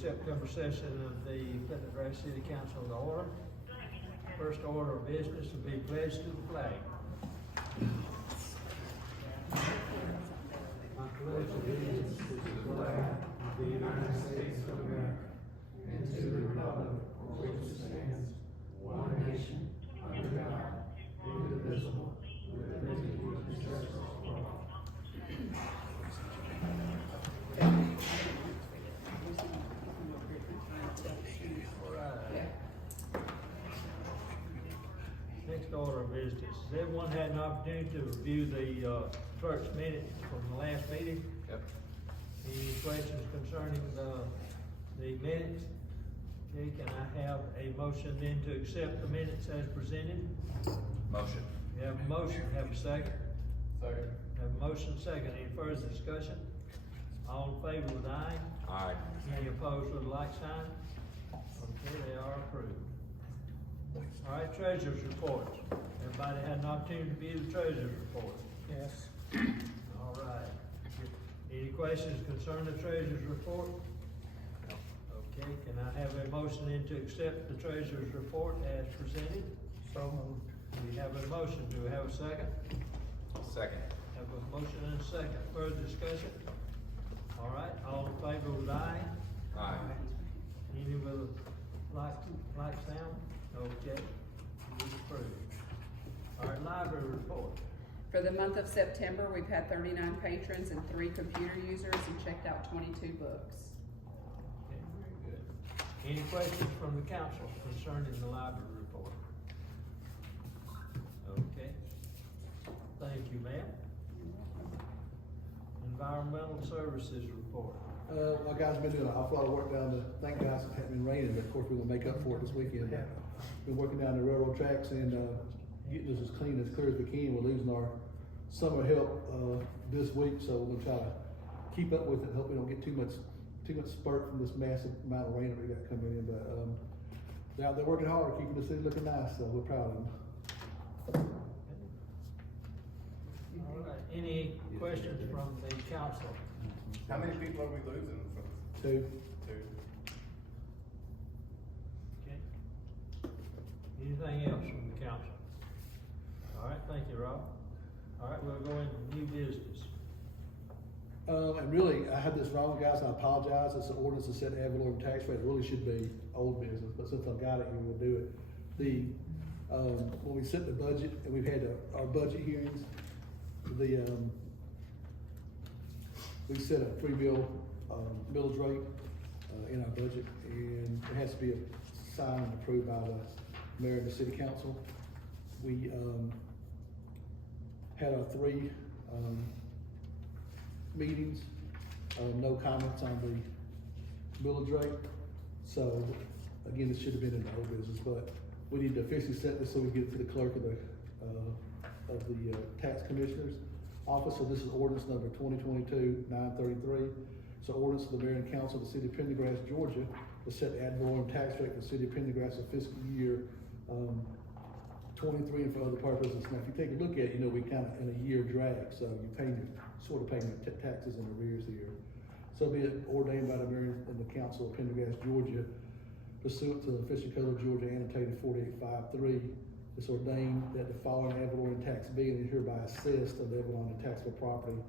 September session of the Pendergrass City Council to order. First order of business will be pledge to the flag. I pledge allegiance to the flag of the United States of America and to the republic for which it stands, one nation, under God, indivisible, with liberty and justice for all. Next order of business. Has everyone had an opportunity to review the clerk's minutes from the last meeting? Yep. Any questions concerning the minutes? Okay, can I have a motion then to accept the minutes as presented? Motion. We have a motion, have a second? Second. Have a motion, second. Any further discussion? All in favor with aye? Aye. Any opposed with a like sign? Okay, they are approved. All right, treasurer's report. Everybody had an opportunity to view the treasurer's report? Yes. All right. Any questions concerning the treasurer's report? No. Okay, can I have a motion then to accept the treasurer's report as presented? So moved. We have a motion. Do we have a second? Second. Have a motion and a second. Further discussion? All right, all in favor with aye? Aye. Any with a like sound? Okay, it is approved. All right, library report. For the month of September, we've had 39 patrons and 3 computer users and checked out 22 books. Okay, very good. Any questions from the council concerning the library report? Okay. Thank you, ma'am. Environmental services report. My guys have been doing an awful lot of work down the, thank God it hasn't been raining, but of course we're gonna make up for it this weekend. Been working down the railroad tracks and, getting this as clear as we can. We're losing our summer help, this week, so we're gonna try to keep up with it, hope we don't get too much spurt from this massive amount of rain that we got coming in, but, they're out there working hard, keeping the city looking nice, so we're proud of them. All right, any questions from the council? How many people are we losing from? 2. Two. Okay. Anything else from the council? All right, thank you, Rob. All right, we'll go into new business. And really, I had this wrong, guys, and I apologize. It's an ordinance that set ad valorem tax rate. It really should be old business, but since I've got it here, we'll do it. When we set the budget, and we've had our budget hearings, we set a 3 millage rate, in our budget, and it has to be signed and approved by the mayor and the city council. We, had our 3, meetings, no comments on the millage rate. So, again, this should have been in the old business, but we need to officially set this so we get it to the clerk of the tax commissioner's office. So this is ordinance number 2022-933. So ordinance of the mayor and council of the city of Pendergrass, Georgia, to set the ad valorem tax rate for the city of Pendergrass for fiscal year 23 and for other purposes. Now, if you take a look at it, you know, we kind of in a year drag, so you're paying, sort of paying taxes in arrears here. So be it ordained by the mayor and the council of Pendergrass, Georgia, pursuant to the official code of Georgia annotated 4853, it's ordained that the following ad valorem tax being hereby assessed and levied on the taxable property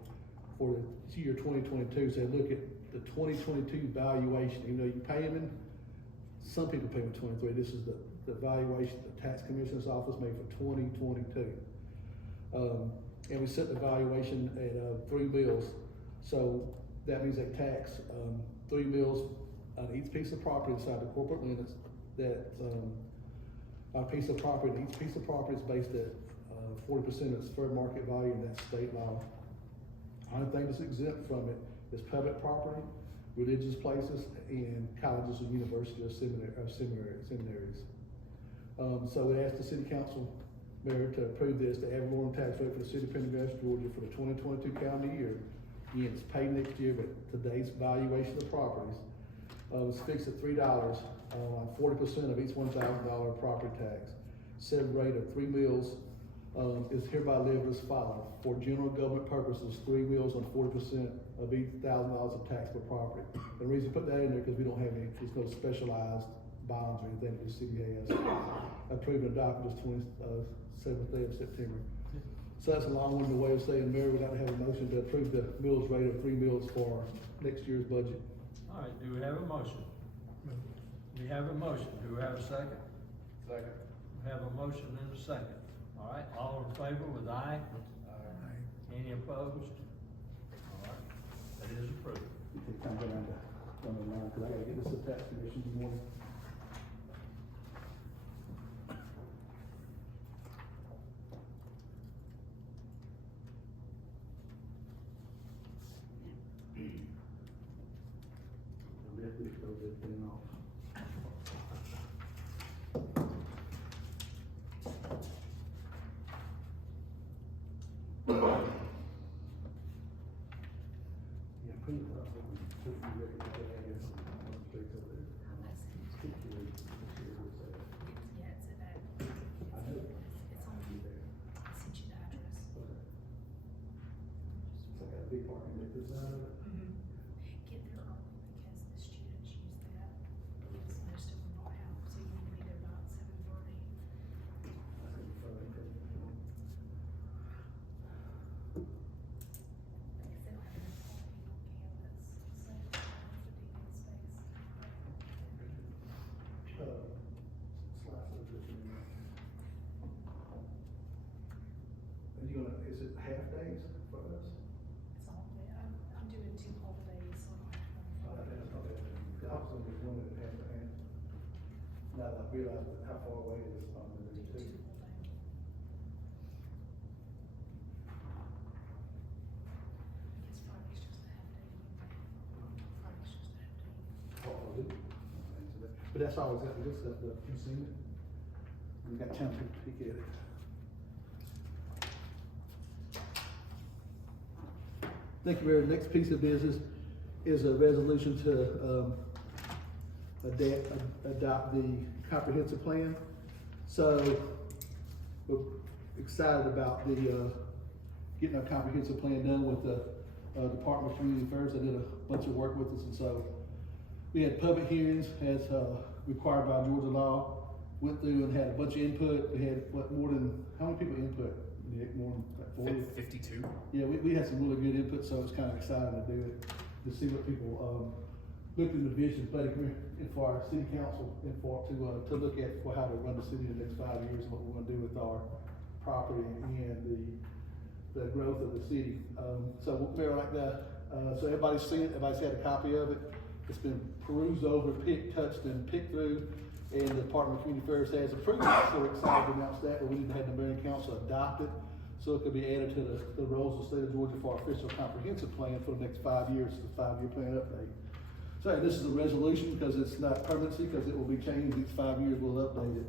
for the year 2022. So look at the 2022 valuation, even though you pay them in, some people pay in 23. This is the valuation the tax commissioner's office made for 2022. And we set the valuation at 3 mills. So that means they tax 3 mills on each piece of property inside the corporate limits. That a piece of property, each piece of property is based at 40% of its fair market value, and that's state law. The only thing that's exempt from it is public property, religious places, and colleges and universities or seminaries. So we asked the city council mayor to approve this, the ad valorem tax rate for the city of Pendergrass, Georgia for the 2022 calendar year. Again, it's paid next year, but today's valuation of properties was fixed at $3 on 40% of each $1,000 property tax. Said rate of 3 mills is hereby levied as follows. For general government purposes, 3 mills on 40% be $1,000 of tax per property. And the reason we put that in there, because we don't have any, there's no specialized bonds or anything that the city has. Approved and adopted this 27th day of September. So that's a long-winded way of saying, Mayor, we'd like to have a motion to approve the mills rate of 3 mills for next year's budget. All right, do we have a motion? We have a motion, do we have a second? Second. We have a motion and a second. All right, all in favor with aye? Any opposed? All right, that is approved. You can come down to, run the line, because I gotta get this to tax commission in the morning. We have to throw this thing off. Yeah, put it up. Put it ready to go, I guess, and straight over there. Stick to it. Yeah, it's in that. I know. It's on, There. I sent you the address. Okay. So I got a big parking lot this side of it. Get there early because the students use that, because most of them don't have, so you need to be there about 7:30. I think it's probably okay. Because they don't have enough parking on campus, so it's hard to be in space. Slice of this in there. And you gonna, is it half days for us? It's all day, I'm doing 2 whole days, so I Oh, don't have that's not bad. The opposite is one that half to half. Now that I realize how far away it is from the to do 2 two. full days. Because Friday's just a half day, Friday's just a half day. Oh, is it? But that's always got the good stuff, though. You seen it? We got time to peek at it. Thank you, Mayor. The next piece of business is a resolution to, adopt the comprehensive plan. So, we're excited about the, getting our comprehensive plan done with the, Department of Community Affairs. They did a bunch of work with us, and so we had public hearings as, required by Georgia law, went through and had a bunch of input. We had, more than, how many people input? Nick, more than like 40? 52. Yeah, we had some really good input, so it's kind of exciting to do it, to see what people, looked in the vision, but and for our city council, and to look at for how to run the city in the next 5 years, and what we're gonna do with our property and the growth of the city. So Mayor, like that, so everybody's seen it, everybody's had a copy of it. It's been perused over, picked, touched, and picked through, and the Department of Community Affairs has approved it, so we're excited to announce that, but we need to have the mayor and council adopt it, so it could be added to the roles of the state of Georgia for our official comprehensive plan for the next 5 years, the 5-year plan update. So this is a resolution, because it's not permanency, because it will be changed each 5 years, we'll update it.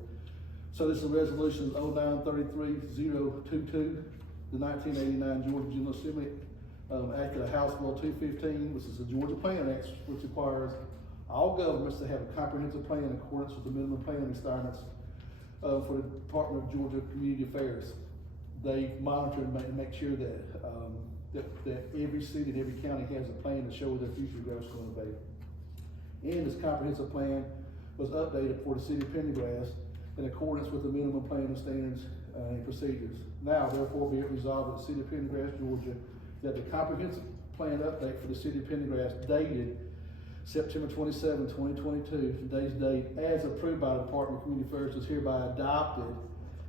So this is a resolution 09-33-022, the 1989 Georgia General Assembly, Act of House Bill 215, which is the Georgia Plan Act, which requires all governments to have a comprehensive plan in accordance with the minimum planning standards for the Department of Georgia Community Affairs. They monitor and make sure that, that every city and every county has a plan to show where their future growth is going to be. And this comprehensive plan was updated for the city of Pendergrass in accordance with the minimum planning standards and procedures. Now, therefore, be it resolved that the city of Pendergrass, Georgia, that the comprehensive plan update for the city of Pendergrass dated September 27, 2022, today's date, as approved by the Department of Community Affairs, is hereby adopted,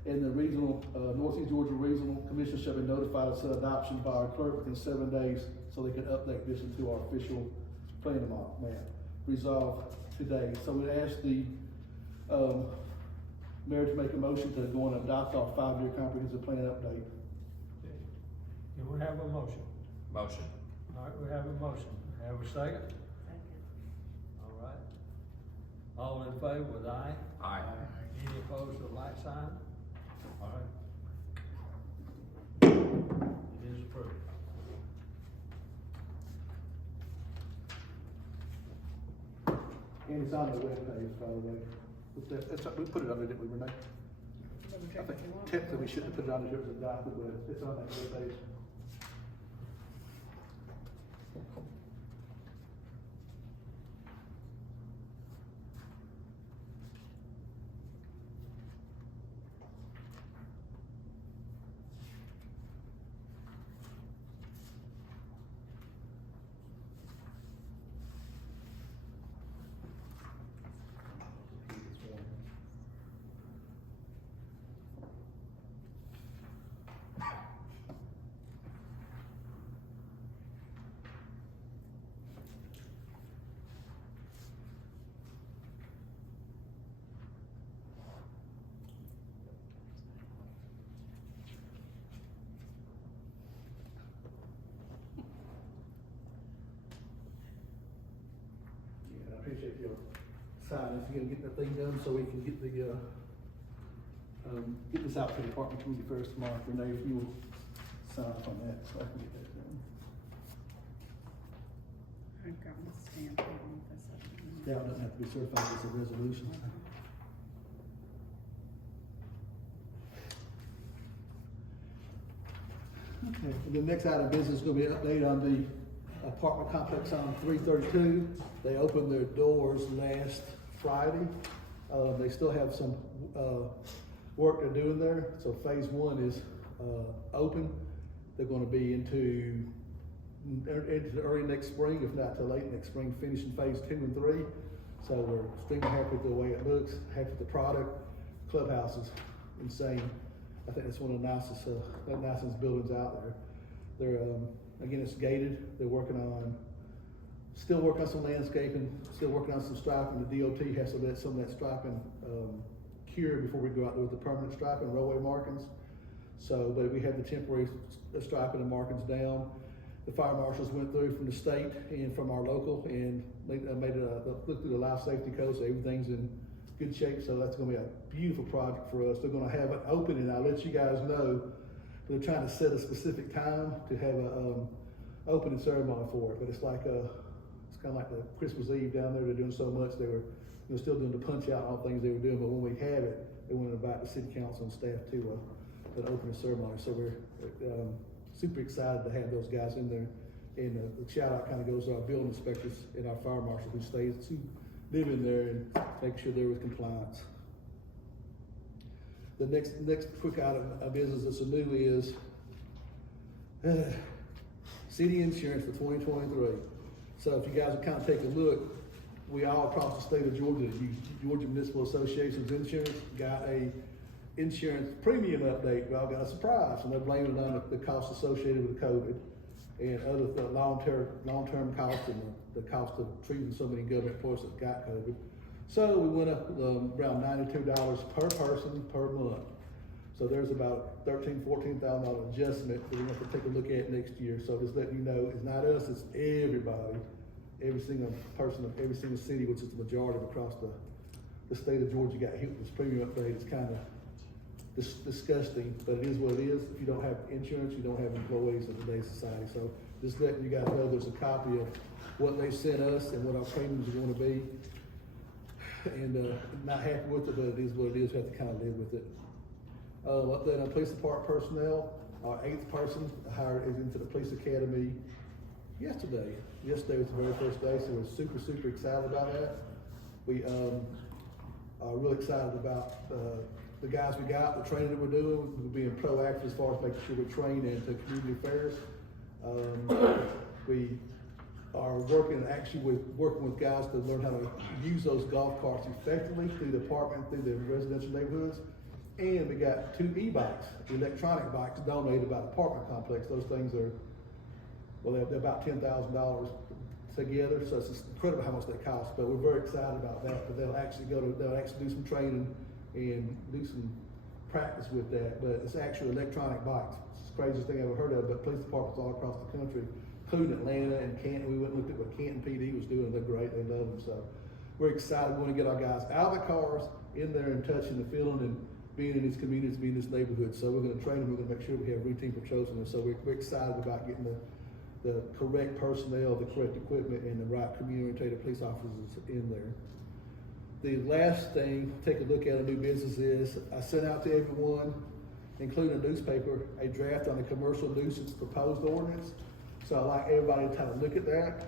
and the regional, Northeast Georgia Regional Commission shall be notified of said adoption by our clerk within 7 days, so they can update this into our official plan map. Resolved today. So we ask the, mayor to make a motion to go and adopt our 5-year comprehensive plan update. Okay. Do we have a motion? Motion. All right, we have a motion. Have a second? All right. All in favor with aye? Aye. Any opposed with like sign? All right. It is approved. And it's on the webpage, by the way. We put it on there, didn't we, Renee? I think technically we shouldn't have put it on there, it was adopted, but it's on that webpage. appreciate your signing, if you're gonna get that thing done, so we can get the, get this out to the Department of Community Affairs tomorrow. Renee, if you will sign off on that, so I can get that done. I've got my stamp on this. That one doesn't have to be certified, it's a resolution. Okay, and the next item of business is gonna be an update on the apartment complex on 332. They opened their doors last Friday. They still have some, work they're doing there. So phase one is, open. They're gonna be into early next spring, if not till late next spring, finishing phase 2 and 3. So we're extremely happy with the way it looks, happy with the product. Clubhouse is insane. I think it's one of the nicest buildings out there. They're, again, it's gated. They're still working on some landscaping, still working on some striping. The DOT has to let some of that striping cure before we go out there with the permanent striping, roadway markings. So, but we have the temporary striping and markings down. The fire marshals went through from the state and from our local and looked through the life safety code, so everything's in good shape. So that's gonna be a beautiful project for us. They're gonna have it open, and I'll let you guys know. They're trying to set a specific time to have a opening ceremony for it, but it's kind of like the Christmas Eve down there. They're doing so much. They were still doing the punch out and all the things they were doing, but when we have it, they want to invite the city council and staff to an opening ceremony. So we're super excited to have those guys in there. And the shout out kind of goes to our building inspectors and our fire marshal who live in there and make sure they're with compliance. The next quick item of business that's new is city insurance for 2023. So if you guys will kind of take a look, we all across the state of Georgia, Georgia Municipal Association's insurance got a insurance premium update. We all got a surprise, and they're blaming it on the costs associated with COVID and other long-term costs and the cost of treating so many government employees that got COVID. So we went up around $92 per person per month. So there's about $13,000–14,000 adjustment that we have to take a look at next year. So just letting you know, it's not us, it's everybody, every single person of every single city, which is the majority of across the state of Georgia, got hit with this premium update. It's kind of disgusting, but it is what it is. If you don't have insurance, you don't have employees in today's society. So just letting you guys know there's a copy of what they sent us and what our premiums are going to be. And not happy with it, but it is what it is. We have to kind of live with it. Update on police department personnel. Our 8th person hired is into the police academy yesterday. Yesterday was the very first day, so we're super excited about that. We are really excited about the guys we got, the training that we're doing. We're being proactive as far as making sure we're trained into community affairs. We are working with guys to learn how to use those golf carts effectively through the apartment, through the residential neighborhoods. And we got 2 e-bikes, electronic bikes donated by the apartment complex. Those things are, well, they're about $10,000 together, so it's incredible how much they cost. But we're very excited about that. But they'll actually do some training and do some practice with that. But it's actually electronic bikes. It's the craziest thing I've ever heard of. But police departments all across the country, including Atlanta and Canton. We went and looked at what Canton PD was doing. They're great. They love them. So we're excited. We want to get our guys out of the cars, in there and touching and feeling and being in these communities, being in this neighborhood. So we're going to train them. We're going to make sure we have routine patrols in there. So we're excited about getting the correct personnel, the correct equipment, and the right community-oriented police officers in there. The last thing, take a look at a new business is, I sent out to everyone, including a newspaper, a draft on a commercial nuisance proposed ordinance. So I'd like everybody to kind of look at that.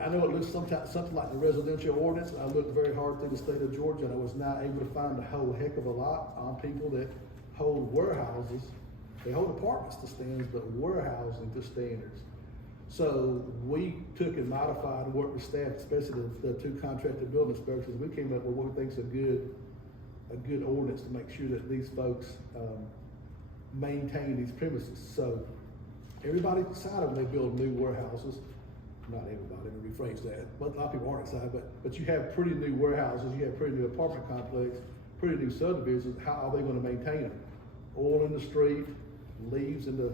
I know it looks something like the residential ordinance. I looked very hard through the state of Georgia, and I was not able to find a whole heck of a lot on people that hold warehouses. They hold apartments to standards, but warehousing to standards. So we took and modified and worked with staff, especially the 2 contracted building inspectors. We came up with what we think is a good ordinance to make sure that these folks maintain these premises. So everybody's excited when they build new warehouses. Not everybody, let me rephrase that. But a lot of people aren't excited, but you have pretty new warehouses, you have pretty new apartment complex, pretty new subdivisions. How are they going to maintain them? Oil in the street, leaves in the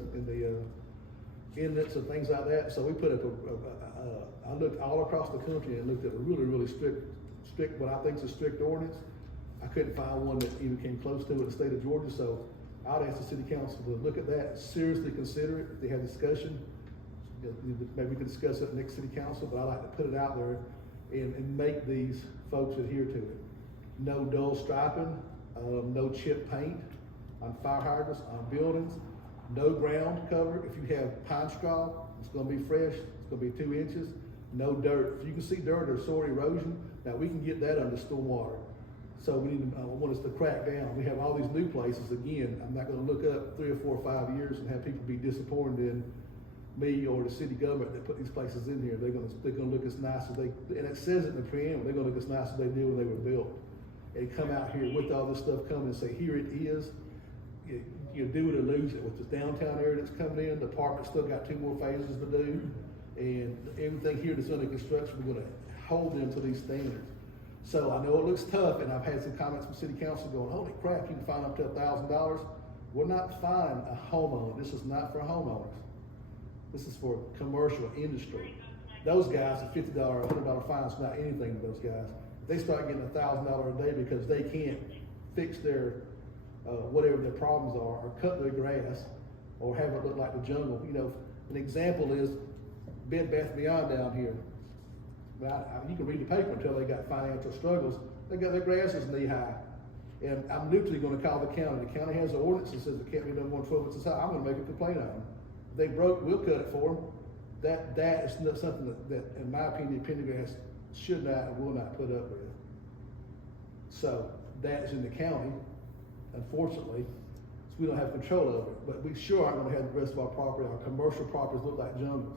inlets and things like that. So we put up I looked all across the country and looked at a really strict, what I think is a strict ordinance. I couldn't find one that even came close to it in the state of Georgia, so I'd ask the city council to look at that, seriously consider it. If they have discussion, maybe we can discuss it at the next city council, but I like to put it out there and make these folks adhere to it. No dull striping, no chip paint on fire hydrants, on buildings, no ground cover. If you have pine straw, it's gonna be fresh, it's gonna be 2 inches. No dirt. If you can see dirt or soil erosion, now we can get that under stormwater. So we need to, I want us to crack down. We have all these new places. Again, I'm not gonna look up 3 or 4 or 5 years and have people be disappointed in me or the city government that put these places in here. They're gonna look as nice as they, and it says it in the preamble, they're gonna look as nice as they did when they were built. And come out here with all this stuff coming and say, here it is. You do it or lose it. With the downtown area that's coming in, the apartment's still got 2 more phases to do. And everything here that's under construction, we're gonna hold them to these standards. So I know it looks tough, and I've had some comments from city council going, holy crap, you can fine up to $1,000. We're not fining a homeowner. This is not for homeowners. This is for commercial industry. Those guys, a $50, $100 fine is not anything to those guys. If they start getting $1,000 a day because they can't fix their, whatever their problems are, or cut their grass, or have it look like the jungle. You know, an example is Bed Bath Beyond down here. You can read the paper until they got financial struggles. They got their grass is knee high. And I'm literally gonna call the county. The county has an ordinance that says it can't be no more than 12 inches high. I'm gonna make a complaint on them. If they broke, we'll cut it for them. That is not something that, in my opinion, Pendergrass should not and will not put up with. So that is in the county, unfortunately. So we don't have control of it. But we sure aren't gonna have the rest of our property, our commercial properties look like jungles.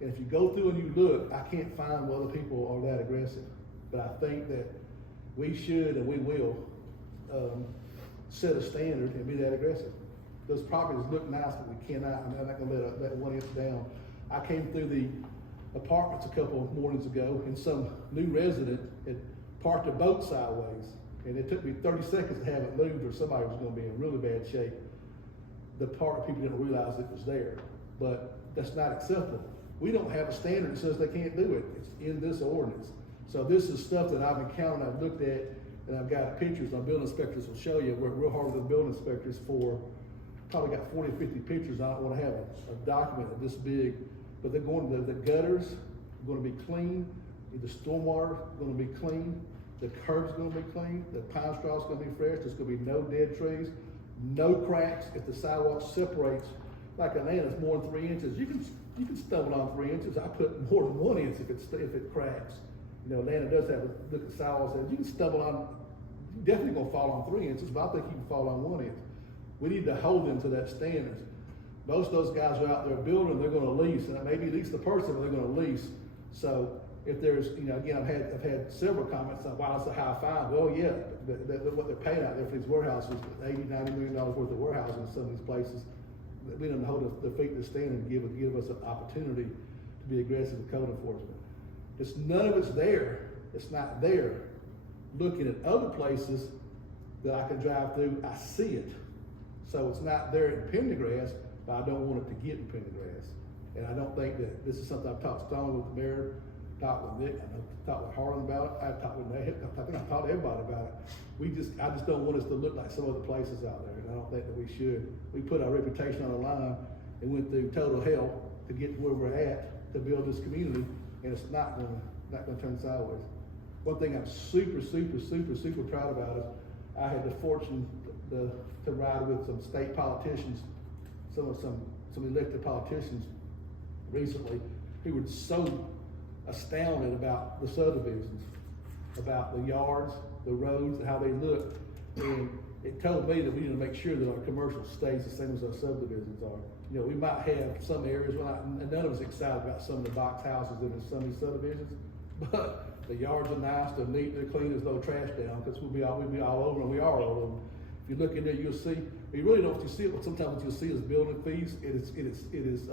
And if you go through and you look, I can't find whether people are that aggressive. But I think that we should and we will set a standard and be that aggressive. Those properties look nice, but we cannot. I'm not gonna let that 1 inch down. I came through the apartments a couple of mornings ago, and some new resident had parked a boat sideways. And it took me 30 seconds to have it moved, or somebody was gonna be in really bad shape. The part people didn't realize it was there. But that's not acceptable. We don't have a standard that says they can't do it. It's in this ordinance. So this is stuff that I've encountered, I've looked at, and I've got pictures. My building inspectors will show you. Work real hard with the building inspectors for, probably got 40 or 50 pictures. I don't want to have a document this big, but they're going to, the gutters are going to be clean. The stormwater is going to be clean. The curb's going to be clean. The pine straw is going to be fresh. There's going to be no dead trees, no cracks. If the sidewalk separates, like Atlanta's more than 3 inches, you can stumble on 3 inches. I put more than 1 inch if it cracks. You know, Atlanta does have a look at sidewalks, and you can stumble on, you're definitely gonna fall on 3 inches, but I think you can fall on 1 inch. We need to hold them to that standard. Most of those guys are out there building, they're gonna lease, and maybe at least the person they're gonna lease. So if there's, you know, again, I've had several comments on, wow, it's a high fine. Well, yeah, what they're paying out there for these warehouses, $80, $90 million worth of warehousing in some of these places. We don't hold their feet to the standard and give us an opportunity to be aggressive with code enforcement. It's none of it's there. It's not there. Looking at other places that I can drive through, I see it. So it's not there in Pendergrass, but I don't want it to get in Pendergrass. And I don't think that this is something I've talked strongly with the mayor, talked with Nick, I've talked with Harlan about it, I've talked with Nate, I think I've talked to everybody about it. I just don't want us to look like some other places out there, and I don't think that we should. We put our reputation on the line and went through total hell to get to where we're at to build this community, and it's not gonna turn sideways. One thing I'm super proud about is I had the fortune to ride with some state politicians, some elected politicians recently, who were so astounded about the subdivisions, about the yards, the roads, and how they look. And it told me that we need to make sure that our commercial stays the same as our subdivisions are. You know, we might have some areas, and none of us excited about some of the box houses in some of these subdivisions, but the yards are nice, they're neat, they're clean, there's no trash down, because we'll be all over them, we are all over them. If you look in there, you'll see, you really don't see it, but sometimes what you'll see is building fees. It is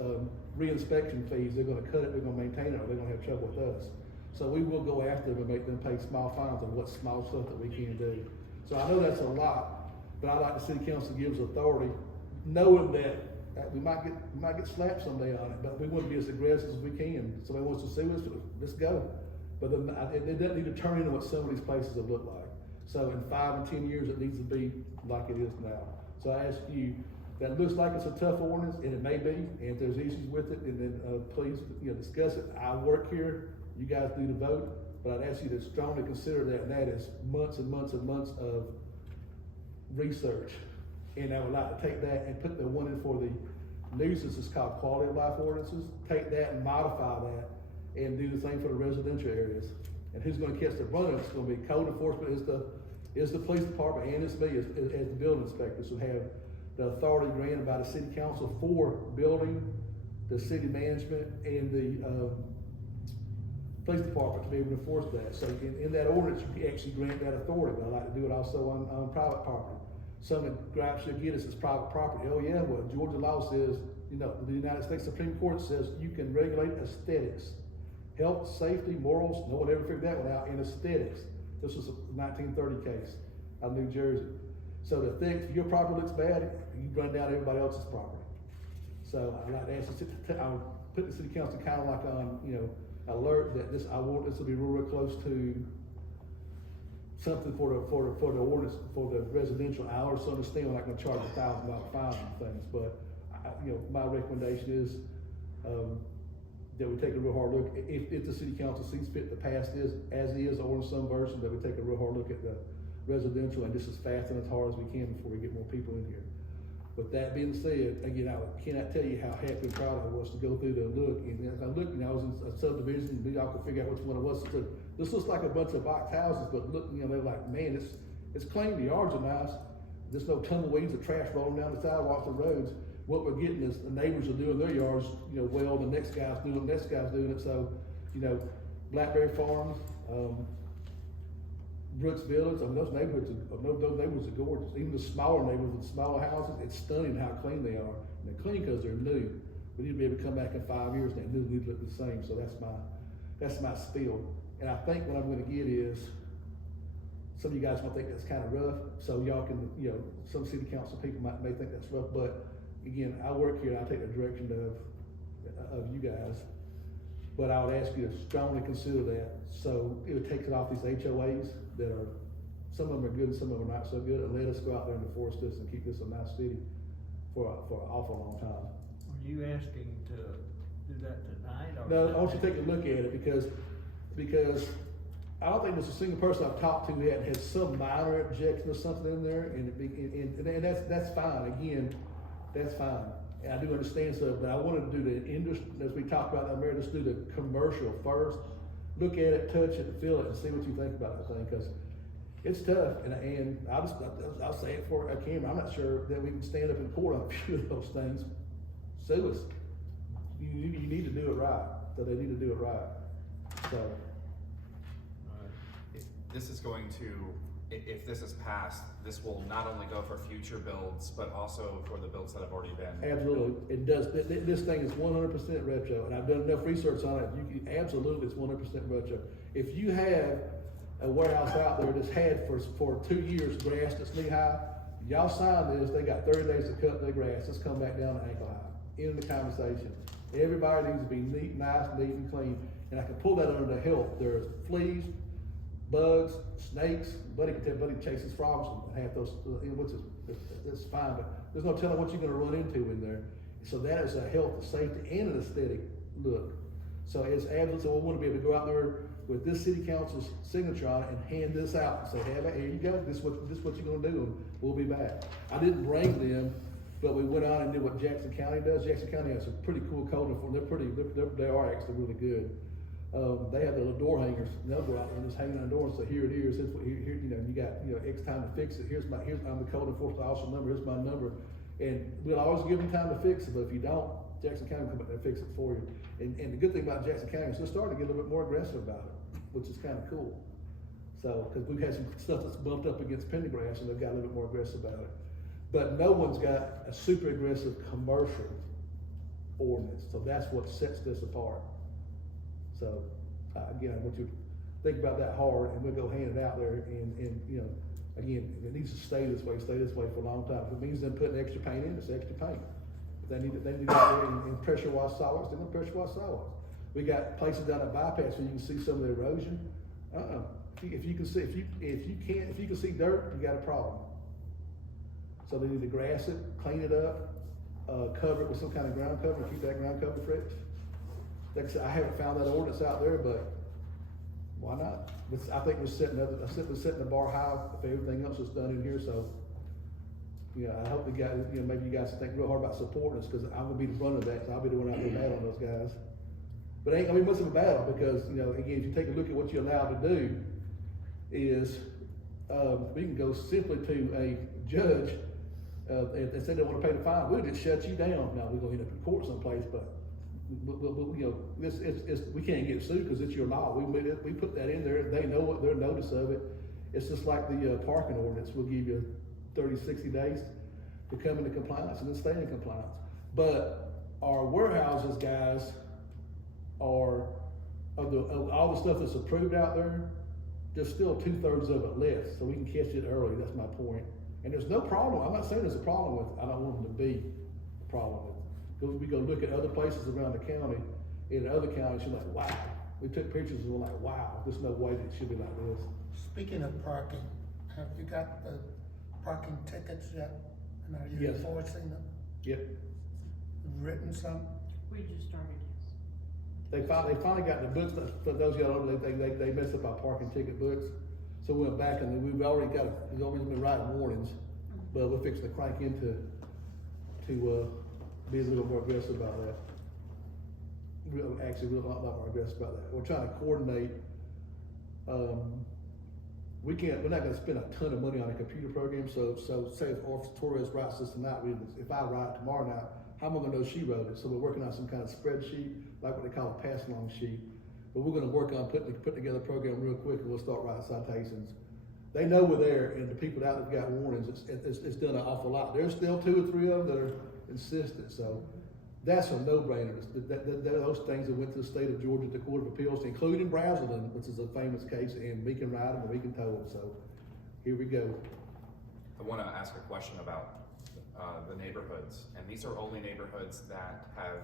re-inspection fees. They're gonna cut it, they're gonna maintain it, or they're gonna have trouble with us. So we will go after them and make them pay small fines on what small stuff that we can do. So I know that's a lot, but I like the city council gives authority, knowing that we might get slapped someday on it, but we want to be as aggressive as we can. If somebody wants to sue us, let's go. But then, it doesn't need to turn into what some of these places have looked like. So in 5 and 10 years, it needs to be like it is now. So I ask you, that looks like it's a tough ordinance, and it may be, and if there's issues with it, and then, please, discuss it. I work here, you guys do the vote, but I'd ask you to strongly consider that, and that is months and months and months of research. And I would like to take that and put the one in for the nuisances called quality of life ordinances, take that and modify that, and do the same for the residential areas. And who's gonna catch the brunt of it? It's gonna be code enforcement, is the police department, and it's me as the building inspectors who have the authority granted by the city council for building, the city management, and the police department to be able to enforce that. So in that ordinance, you can actually grant that authority, but I like to do it also on private property. Some of the gripes you'll get is private property. Oh yeah, well, Georgia law says, the United States Supreme Court says you can regulate aesthetics. Health, safety, morals, no one ever figured that one out in aesthetics. This was a 1930 case out of New Jersey. So the thing, if your property looks bad, you run down everybody else's property. So I'd like to ask I'll put the city council kind of like on, alert that I want this to be real close to something for the ordinance, for the residential. I also understand we're not gonna charge $1,000 fines and things, but my recommendation is, that we take a real hard look, if the city council sees fit to pass this as is, or in some version, that we take a real hard look at the residential and just as fast and as hard as we can before we get more people in here. With that being said, again, I cannot tell you how happy and proud I was to go through the look, and as I looked, I was in a subdivision, and y'all could figure out which one it was. So this looks like a bunch of box houses, but look, they're like, man, it's clean, the yards are nice, there's no tumbleweeds or trash rolling down the sidewalks and roads. What we're getting is the neighbors are doing their yards, well, the next guy's doing it, so, Blackberry Farms, Brooks Village, those neighborhoods are gorgeous. Even the smaller neighborhoods with smaller houses, it's stunning how clean they are. And they're clean because they're new. We need to be able to come back in 5 years and they need to look the same. So that's my spiel. And I think what I'm gonna get is, some of you guys might think that's kind of rough. So y'all can, some city council people may think that's rough, but again, I work here and I take the direction of you guys. But I would ask you to strongly consider that. So it would take it off these HOAs that are, some of them are good and some of them are not so good, and let us go out there and enforce this and keep this a nice city for an awful long time. Are you asking to do that tonight? Or No, I want you to take a look at it because I don't think there's a single person I've talked to that has some minor objection or something in there, and that's fine. Again, that's fine. And I do understand so, but I wanted to do the industry, as we talked about, I'm ready to do the commercial first. Look at it, touch it, feel it, and see what you think about the thing, because it's tough. And I'll say it for a camera. I'm not sure that we can stand up in court on a few of those things. Sue us. You need to do it right. So they need to do it right. So. This is going to, if this is passed, this will not only go for future builds, but also for the builds that have already been. Absolutely, it does. This thing is 100% retro, and I've done enough research on it. Absolutely, it's 100% retro. If you have a warehouse out there that's had for 2 years grass that's knee high, y'all sign this. They got 30 days to cut their grass. Let's come back down to ankle high. End of the conversation. Everybody needs to be neat, nice, neat, and clean. And I can pull that under the health. There's fleas, bugs, snakes. Buddy can tell Buddy chases frogs and have those, which is, it's fine, but there's no telling what you're gonna run into in there. So that is a health, a safety, and an aesthetic look. So it's absolutely, so I wanna be able to go out there with this city council's signature on it and hand this out and say, hey, here you go, this is what you're gonna do, and we'll be back. I didn't bring them, but we went on and did what Jackson County does. Jackson County has a pretty cool code enforcement. They are actually really good. They have the little door hangers, and they'll go out there and just hang on the door and say, here it is, here, you got, X time to fix it, I'm the code enforcement officer number, here's my number. And we'll always give them time to fix it, but if you don't, Jackson County will come back and fix it for you. And the good thing about Jackson County is they're starting to get a little bit more aggressive about it, which is kind of cool. So, because we've had some stuff that's bumped up against Pendergrass, and they've got a little bit more aggressive about it. But no one's got a super aggressive commercial ordinance, so that's what sets this apart. So, again, I want you to think about that hard, and we'll go hand it out there, and again, it needs to stay this way for a long time. If it means them putting extra paint in, it's extra paint. They need to go out there and pressure wash sidewalks, they're gonna pressure wash sidewalks. We got places down at bypass where you can see some of the erosion. If you can see dirt, you got a problem. So they need to grass it, clean it up, cover it with some kind of ground cover, keep that ground cover fresh. Like I said, I haven't found that ordinance out there, but why not? I think we're setting the bar high if everything else is done in here, so. I hope the guys, maybe you guys think real hard about supporting us, because I'm gonna be the brunt of that, so I'll be the one out there battling those guys. But it ain't gonna be much of a battle, because, again, if you take a look at what you're allowed to do, is, we can go simply to a judge, and say they wanna pay the fine, we'll just shut you down. Now, we're gonna end up in court someplace, but, we can't get sued because it's your law. We put that in there, they know what their notice of it. It's just like the, parking ordinance, we'll give you 30, 60 days to come into compliance and then stay in compliance. But our warehouses, guys, are, of all the stuff that's approved out there, there's still 2/3 of it left, so we can catch it early, that's my point. And there's no problem, I'm not saying there's a problem with it, I don't want them to be a problem with it. We go look at other places around the county, in other counties, you're like, wow. We took pictures and we're like, wow, there's no way that it should be like this. Speaking of parking, have you got the parking tickets yet? And are you Yes. enforcing them? Yep. Written some? We just started, yes. They finally got the books, for those of y'all, they messed up our parking ticket books. So we went back and we've already been writing warnings, but we're fixing to crank into, be a little more aggressive about that. We're a lot more aggressive about that. We're trying to coordinate, we're not gonna spend a ton of money on a computer program, so say if Torres writes this tonight, if I write it tomorrow night, how am I gonna know she wrote it? So we're working on some kind of spreadsheet, like what they call a pass-along sheet. But we're gonna work on putting together a program real quick, and we'll start writing citations. They know we're there, and the people out that got warnings, it's done an awful lot. There's still 2 or 3 of them that are insistent, so that's a no-brainer. Those things that went to the state of Georgia, the Court of Appeals, including Brazelton, which is a famous case, and we can ride them and we can tow them, so here we go. I wanna ask a question about, the neighborhoods, and these are only neighborhoods that have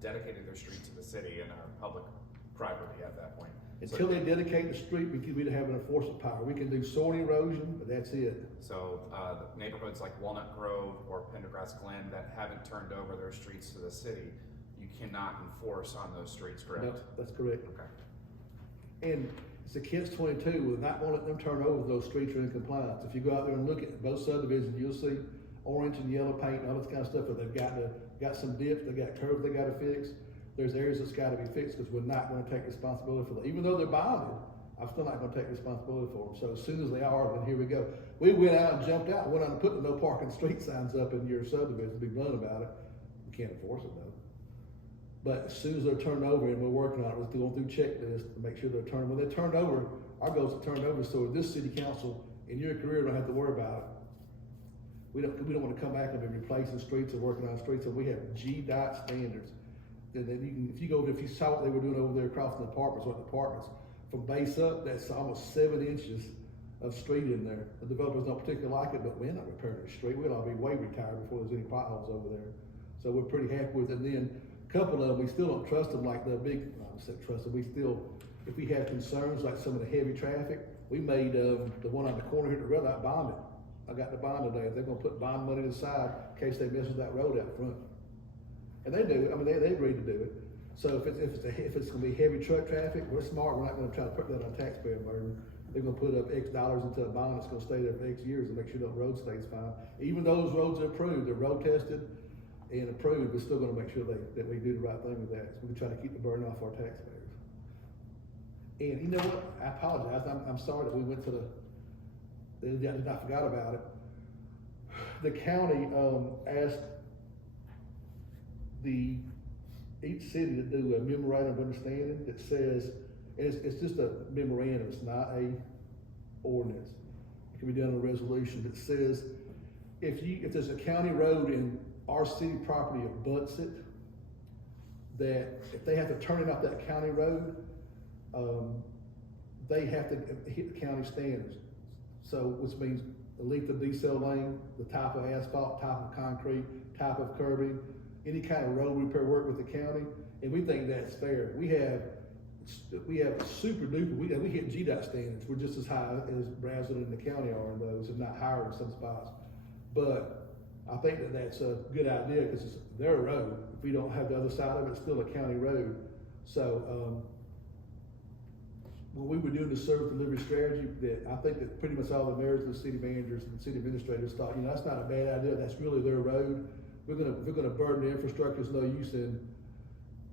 dedicated their street to the city and are public property at that point. Until they dedicate the street, we don't have an enforcement power. We can do soil erosion, but that's it. So, the neighborhoods like Walnut Grove or Pendergrass Glen that haven't turned over their streets to the city, you cannot enforce on those streets, correct? No, that's correct. Okay. And it's a catch-22, we're not gonna let them turn over those streets are in compliance. If you go out there and look at both subdivisions, you'll see orange and yellow paint and all this kind of stuff, that they've got some dips, they got curves they gotta fix. There's areas that's gotta be fixed, because we're not gonna take responsibility for that. Even though they're bonded, I'm still not gonna take responsibility for them. So as soon as they are, then here we go. We went out and jumped out, went out and put the no parking street signs up in your subdivision, be blunt about it. We can't enforce it though. But as soon as they're turned over, and we're working on it, we're going through checklists to make sure they're turned. When they're turned over, our goal is to turn over, so this city council, in your career, don't have to worry about it. We don't wanna come back and be replacing streets or working on streets, so we have GDOT standards. And then if you saw what they were doing over there across the apartments, from base up, that's almost 7 inches of street in there. The developers don't particularly like it, but we're not repairing the street. We'll all be way retired before there's any potholes over there. So we're pretty happy with it. And then a couple of them, we still don't trust them like the big, I said trust them, if we have concerns like some of the heavy traffic, we made the one on the corner here at the red light bonded. I got the bond today. They're gonna put bond money aside in case they mess with that road out front. And they do, they agreed to do it. So if it's gonna be heavy truck traffic, we're smart, we're not gonna try to put that on taxpayer burden. They're gonna put up X dollars into a bond that's gonna stay there for X years and make sure the road stays fine. Even though those roads are approved, they're road tested and approved, we're still gonna make sure that we do the right thing with that. So we can try to keep the burden off our taxpayers. And you know what, I apologize, I'm sorry that we went to I forgot about it. The county, asked each city to do a memorandum of understanding that says, and it's just a memorandum, it's not a ordinance. It can be done in a resolution that says, if there's a county road and our city property abuts it, that if they have to turn it off that county road, they have to hit the county standards. So, which means the length of decel lane, the type of asphalt, type of concrete, type of curbing, any kind of road repair work with the county, and we think that's fair. We have super duper, we hit GDOT standards, we're just as high as Brazil and the county are in those, if not higher in some spots. But I think that that's a good idea, because it's their road. If we don't have the other side of it, it's still a county road. So, when we were doing the service delivery strategy, that I think that pretty much all the mayors, the city managers, and city administrators thought, that's not a bad idea. That's really their road. We're gonna burden the infrastructure, there's no use in.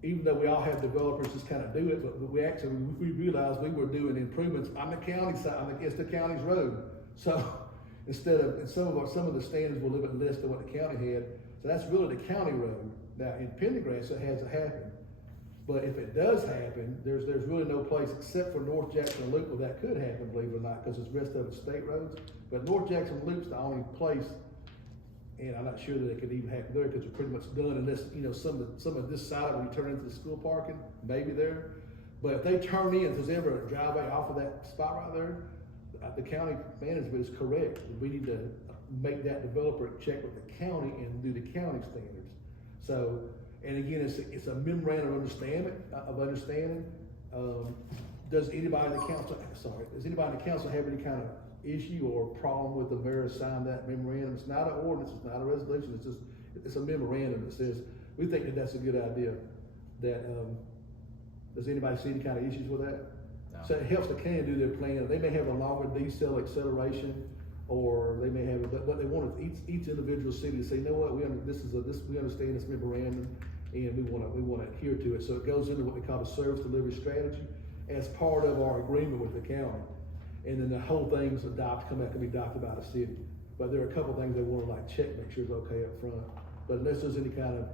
Even though we all have developers just kind of do it, but we realized we were doing improvements on the county side. It's the county's road. So instead of some of the standards were a little bit less than what the county had. So that's really the county road. Now in Pendergrass, it hasn't happened. But if it does happen, there's really no place except for North Jackson Loop where that could happen, believe it or not, because the rest of it's state roads. But North Jackson Loop's the only place, and I'm not sure that it could even happen there because it's pretty much done unless, some of this side when you turn into the school parking, maybe there. But if they turn in, if there's ever a driveway off of that spot right there, the county management is correct. We need to make that developer check with the county and do the county standards. So, and again, it's a memorandum of understanding. Does anybody in the council have any kind of issue or problem with the mayor signing that memorandum? It's not an ordinance, it's not a resolution, it's a memorandum that says, we think that that's a good idea. That, does anybody see any kind of issues with that? No. So it helps the county do their plan. They may have a longer decel acceleration, or they may have, but they want each individual city to say, you know what, we understand this memorandum, and we want to adhere to it. So it goes into what we call the service delivery strategy as part of our agreement with the county. And then the whole thing's come back and be adopted by the city. But there are a couple things they want to check, make sure it's okay up front. But unless there's any kind of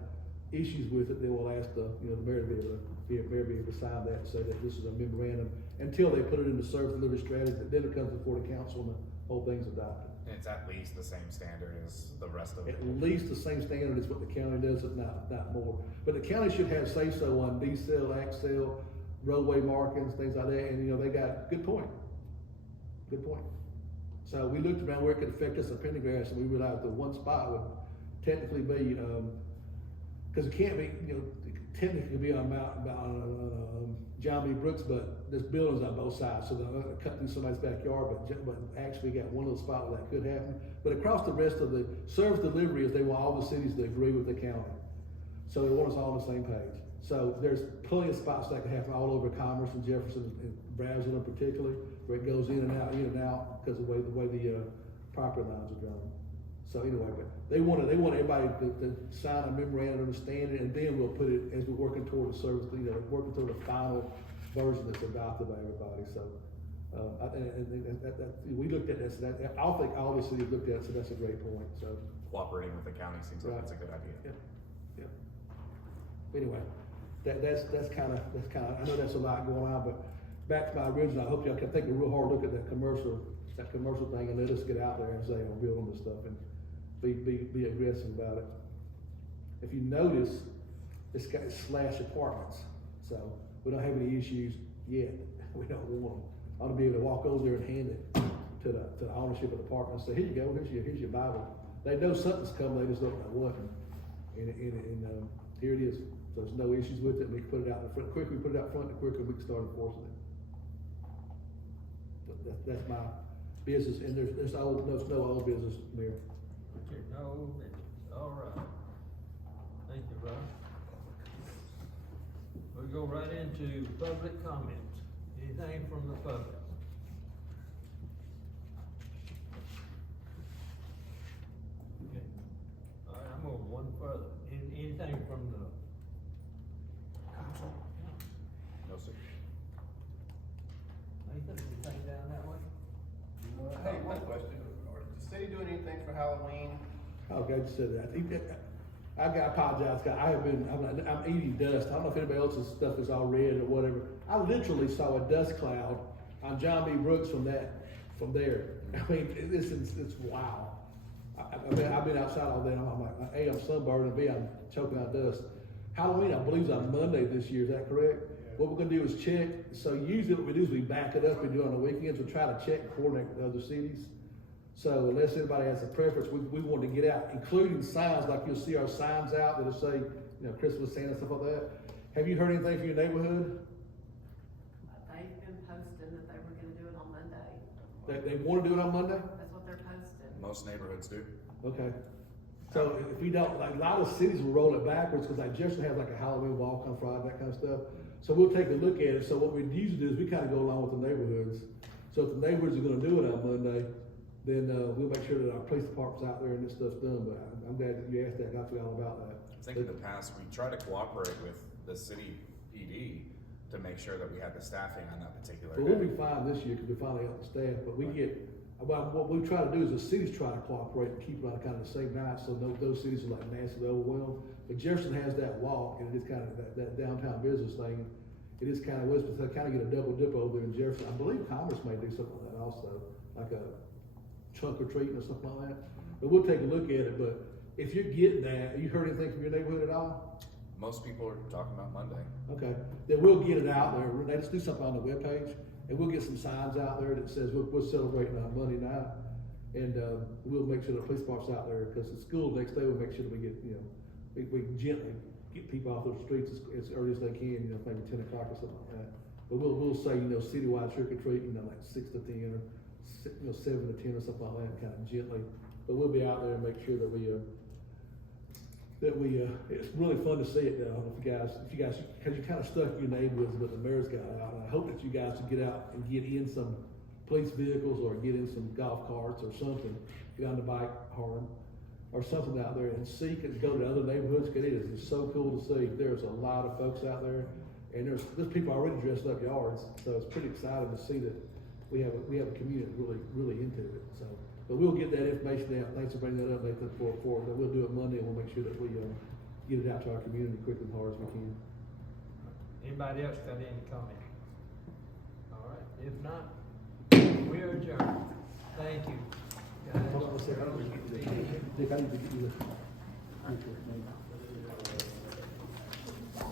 issues with it, they will ask the mayor to be able to sign that and say that this is a memorandum until they put it in the service delivery strategy. Then it comes before the council and the whole thing's adopted. And it's at least the same standard as the rest of it. At least the same standard as what the county does, if not more. But the county should have say-so on decel, accel, roadway markings, things like that, and they got, good point. So we looked around where it could affect us in Pendergrass, and we realized the one spot would technically be, because it can't be, it technically be on John B. Brooks, but there's buildings on both sides, so they're cut through somebody's backyard, but actually got one little spot where that could happen. But across the rest of the service delivery is they want all the cities to agree with the county. So they want us all on the same page. So there's plenty of spots that can happen all over Commerce and Jefferson and Brazil particularly, where it goes in and out because of the way the property lines are drawn. So anyway, but they want everybody to sign a memorandum of understanding, and then we'll put it as we're working toward the service, working toward the final version that's adopted by everybody. So, we looked at this. I think all the cities looked at it, so that's a great point. So Cooperating with the county seems like it's a good idea. Yeah. Anyway, that's kind of. I know that's a lot going on, but back to my original. I hope y'all can take a real hard look at that commercial thing, and let us get out there and say we're building this stuff and be aggressive about it. If you notice, it's got slash apartments, so we don't have any issues yet. We don't want them. I ought to be able to walk over there and hand it to the ownership of the apartment and say, here you go, here's your Bible. They know something's coming, they just don't know what. And here it is. So there's no issues with it. We can put it out in the front. The quicker we put it out front, the quicker we can start enforcing it. But that's my business, and there's no old business, Mayor. Okay, no, all right. Thank you, Ron. We'll go right into public comments. Anything from the public? Okay. All right, I'm going one further. Anything from the Council. No, sir. Nathan, anything down that way? Hey, one question, is the city doing anything for Halloween? Oh, glad you said that. I gotta apologize, guys. I'm eating dust. I don't know if anybody else's stuff is all red or whatever. I literally saw a dust cloud on John B. Brooks from there. I mean, it's wow. I've been outside all day, and I'm like, A, I'm sunburned, and B, I'm choking out dust. Halloween, I believe, is on Monday this year. Is that correct? Yeah. What What we're gonna do is check. So usually what we do is we back it up. We do it on the weekends. We try to check and coordinate with other cities. So unless anybody has a preference, we want to get out, including signs, like you'll see our signs out that'll say, you know, Christmas, Santa, stuff like that. Have you heard anything from your neighborhood? They've been posting that they were gonna do it on Monday. They want to do it on Monday? That's what they're posting. Most neighborhoods do. Okay. So if we don't, like, a lot of cities will roll it backwards, because like Jefferson has like a Halloween walk on Friday, that kind of stuff. So we'll take a look at it. So what we usually do is we kind of go along with the neighborhoods. So if the neighborhoods are gonna do it on Monday, then, we'll make sure that our police department's out there and this stuff's done, but I'm glad that you asked that, I forgot all about that. I think in the past, we try to cooperate with the city PD to make sure that we have the staffing on that particular But we'll day. be fine this year, because we finally got the staff, but we get, well, what we try to do is the cities try to cooperate and keep it on kind of the same night, so those cities are like massively overwhelmed. But Jefferson has that walk, and it is kind of that downtown business thing. It is kind of, we kind of get a double dip over there in Jefferson. I believe Commerce may do something like that also, like a trunk or treating or something like that. But we'll take a look at it, but if you're getting that, you heard anything from your neighborhood at all? Most people are talking about Monday. Okay, then we'll get it out there. Let's do something on the webpage, and we'll get some signs out there that says we're celebrating on Monday night. And, we'll make sure the police department's out there, because the school next day, we'll make sure that we get, you know, we gently get people off those streets as early as they can, you know, maybe 10 o'clock or something like that. But we'll say, you know, citywide trick or treat, you know, like 6 to 10 or, 7 to 10 or something like that, kind of gently. But we'll be out there and make sure that it's really fun to see it now. If you guys, because you kind of stuck in your neighborhoods, but the mayor's got out, and I hope that you guys will get out and get in some police vehicles or get in some golf carts or something, get on the bike horn or something out there and seek and go to other neighborhoods, because it is just so cool to see. There's a lot of folks out there, and there's people already dressed up yards, so it's pretty exciting to see that we have a community really into it. So, but we'll get that information out. Thanks for bringing that up, Nathan, for we'll do it Monday, and we'll make sure that we get it out to our community quick and hard as we can. Anybody else got any comment? All right, if not, we are adjourned. Thank you, guys. Hold on a second. Dick, I need to get you the.